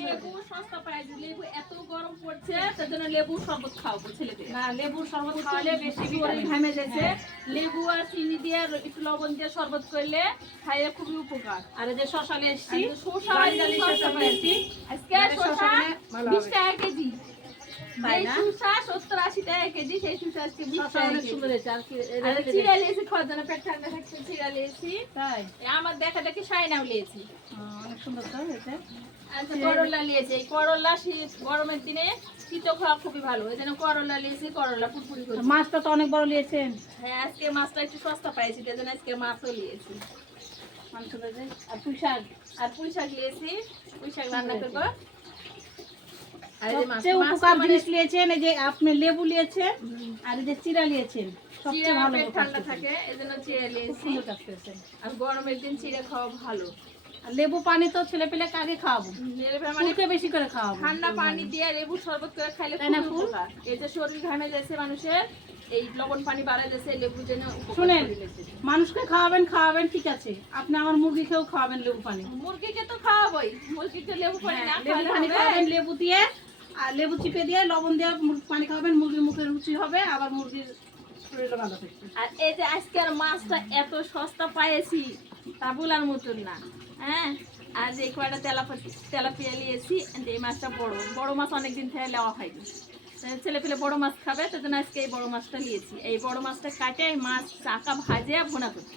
লেবু সস্তা পায়, লেবু এত গরম পড়ছে তার জন্য লেবু শরবত খাওয়াবো ছেলেকে। না লেবুর শরবত খাওয়ালে বেশি শরীর ঘামে যাচ্ছে, লেবু আর চিনি দিয়ে একটু লবণ দিয়ে শরবত করলে খাইলে খুবই উপকার। আর এই যে শশা নিয়ে এসেছি, শসা শশা পেয়েছি আজকে শসা 20 টাকা কেজি, তাই এই না? শসা 70-80 টাকা কেজি, সেই শসা আজকে 20 শশা টাকা অনেক কেজি। সুন্দর হয়েছে। আর কি আর চিড়া লিয়েছি, খাওয়ার জন্য পেট ঠান্ডা থাকছে, চিড়া লিয়েছি। তাই আমার দেখা দেখি সাইনাও লিয়েছি। অনেক সুন্দর তো হয়েছে। আচ্ছা করলা লিয়েছি, এই করলা শীত গরমের দিনে শীত খাওয়া খুবই ভালো, এই জন্য করলা লিয়েছি, করলা পুরপুরি করছি। মাছটা তো অনেক বড় নিয়েছেন। হ্যাঁ আজকে মাছটা একটু সস্তা পাইছি, তাই জন্য আজকে মাছও লিয়েছি। মাংস রয়েছে। আর পুঁই শাক, আর পুঁই শাক লিয়েছি, পুঁই শাক রান্না করবো। আর এই যে মাছ, সবচেয়ে মাছটা উপকার মানে জিনিস নিয়েছেন, এই যে আপনি লেবু নিয়েছেন আর এই যে চিড়া নিয়েছেন, সবচেয়ে চিড়া ভালো পেট উপকার ঠান্ডা করছে। থাকে, এই জন্য চিড়া খুব লিয়েছি। সুন্দর কাজ করেছেন। আর গরমের দিন চিড়া খাওয়া ভালো। আর লেবু পানি তো ছেলে পেলে কাকে খাওয়াবো, মানে ফুলকে বেশি করে খাওয়াবো। ঠান্ডা পানি দিয়ে লেবু শরবত করে খাইলে তাই না খুব ফুল? উপকার। এতে শরীর ঘামে যাচ্ছে মানুষের, এই লবণ পানি বাড়ায় যাচ্ছে, লেবু যেন উপকার শুনেন, শরীরের জন্য। মানুষকে খাওয়াবেন খাওয়াবেন ঠিক আছে, আপনি আমার মুরগিকেও খাওয়াবেন লেবু পানি। মুরগিকে তো খাওয়াবোই, মুরগিকে লেবু পানি না লেবু খাওয়ালে পানি হবে? খাওয়াবেন, লেবু দিয়ে আর লেবু চিপে দিয়ে লবণ দিয়ে পানি খাওয়াবেন, মুরগির মুখে রুচি হবে, আবার মুরগির শরীরও ভালো থাকবে। আর এই যে আজকের মাছটা এত সস্তা পাইছি তা বলার মতন না। হ্যাঁ আর যে কয়টা তেলাপিয়া নিয়েছি, এই মাছটা বড় বড় মাছ অনেকদিন থেকে নেওয়া হয়নি, ছেলে পেলে বড় মাছ খাবে, তার জন্য আজকে এই বড় মাছটা নিয়েছি। এই বড় মাছটা কাটে এই মাছ চাকা ভাজে ভুনা করছি।